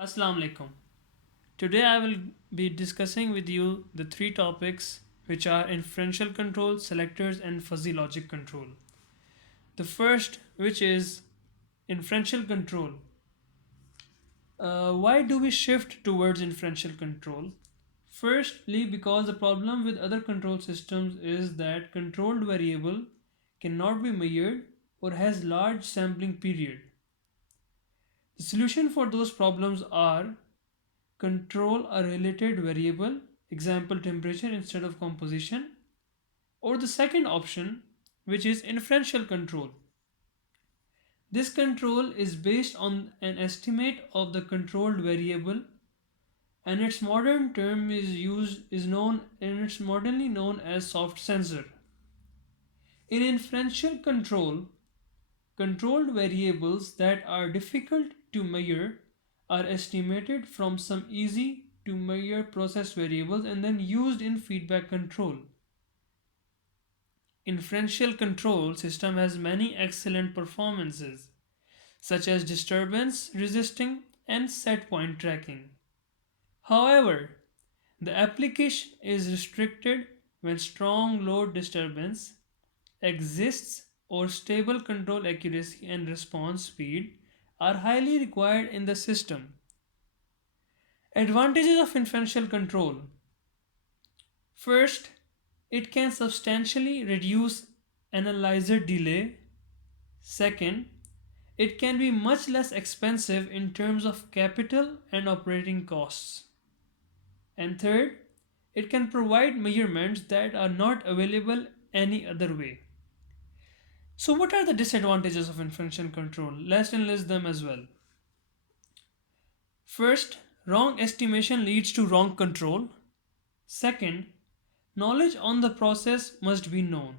Assalamu alaikum. Today I will be discussing with you the three topics which are inferential control, selectors, and fuzzy logic control. The first, which is inferential control. Why do we shift towards inferential control? Firstly, because the problem with other control systems is that controlled variable cannot be measured or has large sampling period. The solution for those problems are control a related variable, example temperature instead of composition, or the second option, which is inferential control. This control is based on an estimate of the controlled variable, and its modern term is known and it's modernly known as soft sensor. In inferential control, controlled variables that are difficult to measure are estimated from some easy to measure process variables and then used in feedback control. Inferential control system has many excellent performances such as disturbance resisting and set point tracking. However, the application is restricted when strong load disturbance exists or stable control accuracy and response speed are highly required in the system. Advantages of inferential control. First, it can substantially reduce analyzer delay. Second, it can be much less expensive in terms of capital and operating costs. And third, it can provide measurements that are not available any other way. So, what are the disadvantages of inferential control? Let's enlist them as well. First, wrong estimation leads to wrong control. Second, knowledge on the process must be known.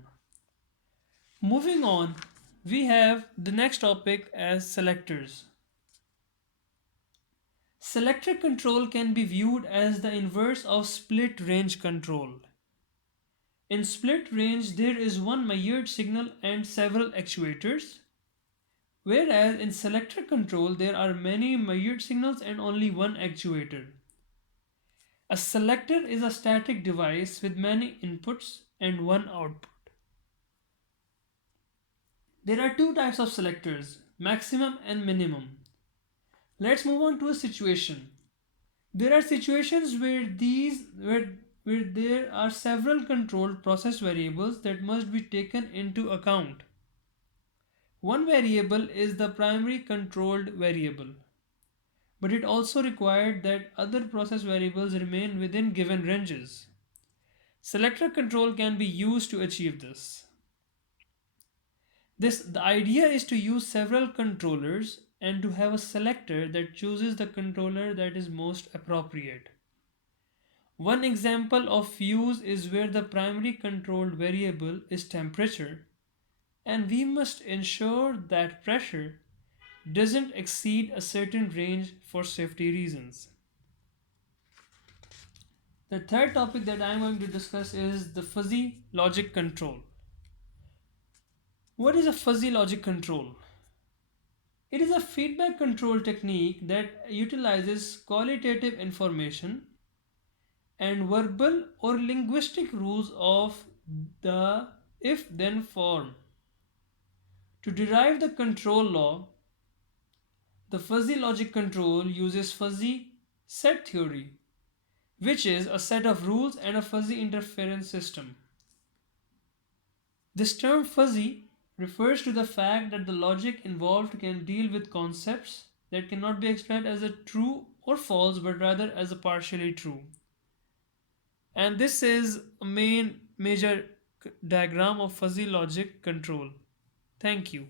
Moving on, we have the next topic as selectors. Selector control can be viewed as the inverse of split range control. In split range, there is one measured signal and several actuators, whereas in selector control, there are many measured signals and only one actuator. A selector is a static device with many inputs and one output. There are two types of selectors, maximum and minimum. Let's move on to a situation. There are situations where there are several controlled process variables that must be taken into account. One variable is the primary controlled variable, but it also required that other process variables remain within given ranges. Selector control can be used to achieve this. The idea is to use several controllers and to have a selector that chooses the controller that is most appropriate. One example of use is where the primary controlled variable is temperature, and we must ensure that pressure doesn't exceed a certain range for safety reasons. The third topic that I'm going to discuss is the fuzzy logic control. What is a fuzzy logic control? It is a feedback control technique that utilizes qualitative information and verbal or linguistic rules of the if then form. To derive the control law, the fuzzy logic control uses fuzzy set theory, which is a set of rules and a fuzzy interference system. This term fuzzy refers to the fact that the logic involved can deal with concepts that cannot be explained as a true or false but rather as a partially true. And this is a major diagram of fuzzy logic control. Thank you.